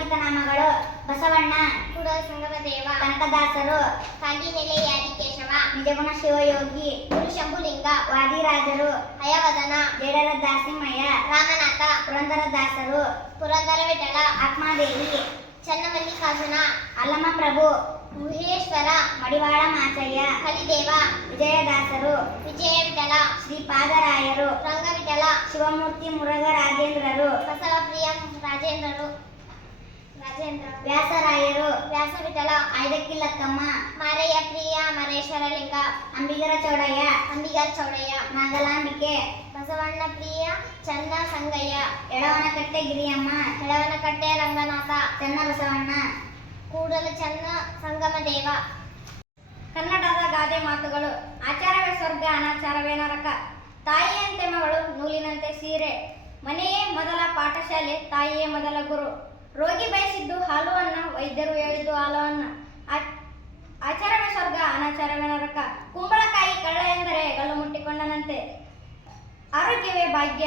ನಾಮಾಂಕಿತ ನಾಮಗಳು: ಬಸವಣ್ಣ, ಕೂಡಲ ಸಂಗಮ ದೇವ, ಕನಕದಾಸರು, ಕಾಗಿನೆಲೆ ಯಾದಿಕೇಶವ, ನಿಜಗುಣ ಶಿವಯೋಗಿ, ಗುರು ಶಂಭುಲಿಂಗ, ವಾದಿರಾಜರು, ಹಯವದನ, ಜೇಡರ ದಾಸಿಮಯ್ಯ, ರಾಮನಾಥ, ಪುರಂದರದಾಸರು, ಪುರಂದರ ವಿಠಲ, ಆತ್ಮಾದೇವಿ, ಚನ್ನಮಲ್ಲಿಕಾರ್ಜುನ, ಅಲ್ಲಮಪ್ರಭು, ಗುಹೇಶ್ವರ, ಮಡಿವಾಳ ಮಾಚಯ್ಯ, ಕಲಿದೇವ, ವಿಜಯದಾಸರು, ವಿಜಯ ವಿಠಲ, ಶ್ರೀಪಾದರಾಯರು, ರಂಗವಿಠಲ, ಶಿವಮೂರ್ತಿ ಮುರುಘರಾಜೇಂದ್ರರು, ಬಸವಪ್ರಿಯ ರಾಜೇಂದ್ರ, ವ್ಯಾಸರಾಯರು, ವ್ಯಾಸ ವಿಠಲ, ಐದಕ್ಕಿಲಕ್ಕಮ್ಮ, ಮಾರಯ್ಯ ಪ್ರಿಯ, ಮರೇಶ್ವರ ಲಿಂಗ, ಅಂಬಿಗರ ಚೌಡಯ್ಯ, ಅಂಬಿಗರ ಚೌಡಯ್ಯ, ನಾಗಲಾಂಬಿಕೆ, ಬಸವಣ್ಣ ಪ್ರಿಯ, ಚನ್ನ ಸಂಗಯ್ಯ, ಎಳವನಕಟ್ಟೆ ಗಿರಿಯಮ್ಮ, ಹೆಳವನಕಟ್ಟೆ ರಂಗನಾಥ, ಚನ್ನ ಬಸವಣ್ಣ. ಕೂಡಲ ಚನ್ನ ಸಂಗಮ ದೇವ. ಕನ್ನಡದ ಗಾದೆ ಮಾತುಗಳು: ಆಚಾರವೇ ಸ್ವರ್ಗ, ಅನಾಚಾರವೇ ನರಕ. ತಾಯಿಯಂತೆ ಮಗಳು, ನೂಲಿನಂತೆ ಸೀರೆ. ಮನೆಯೇ ಮೊದಲ ಪಾಠಶಾಲೆ, ತಾಯಿಯೇ ಮೊದಲ ಗುರು. ರೋಗಿ ಬಯಸಿದ್ದು ಹಾಲು ಅನ್ನ, ವೈದ್ಯರು ಹೇಳಿದ್ದು ಹಾಲು ಅನ್ನ. ಆಚಾರವೇ ಸ್ವರ್ಗ, ಅನಾಚಾರವೇ ನರಕ. ಕುಂಬಳಕಾಯಿ ಕಳ್ಳ ಎಂದರೆ ಗಲ್ಲು ಮುಟ್ಟಿಕೊಂಡನಂತೆ. ಆರೋಗ್ಯವೇ ಭಾಗ್ಯ,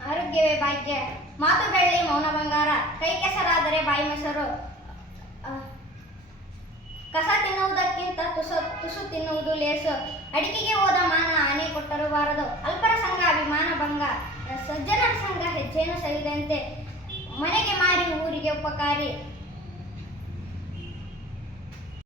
ಆರೋಗ್ಯವೇ ಭಾಗ್ಯ. ಮಾತು ಬೆಳ್ಳಿ, ಮೌನ ಬಂಗಾರ. ಕೈ ಕೆಸರಾದರೆ ಬಾಯಿ ಮೊಸರು. ಕಸ ತಿನ್ನುವುದಕ್ಕಿಂತ ತುಸು ತಿನ್ನುವುದು ಲೇಸು. ಅಡಿಕೆಗೆ ಹೋದ ಮಾನ, ಆನೆ ಕೊಟ್ಟರು ಬಾರದು. ಅಲ್ಪರ ಸಂಘ ಅಭಿಮಾನ ಭಂಗ, ಸಜ್ಜನರ ಸಂಘ ಹೆಜ್ಜೆಯನ್ನು ಸವಿದಂತೆ. ಮನೆಗೆ ಮಾರಿ ಊರಿಗೆ ಉಪಕಾರಿ.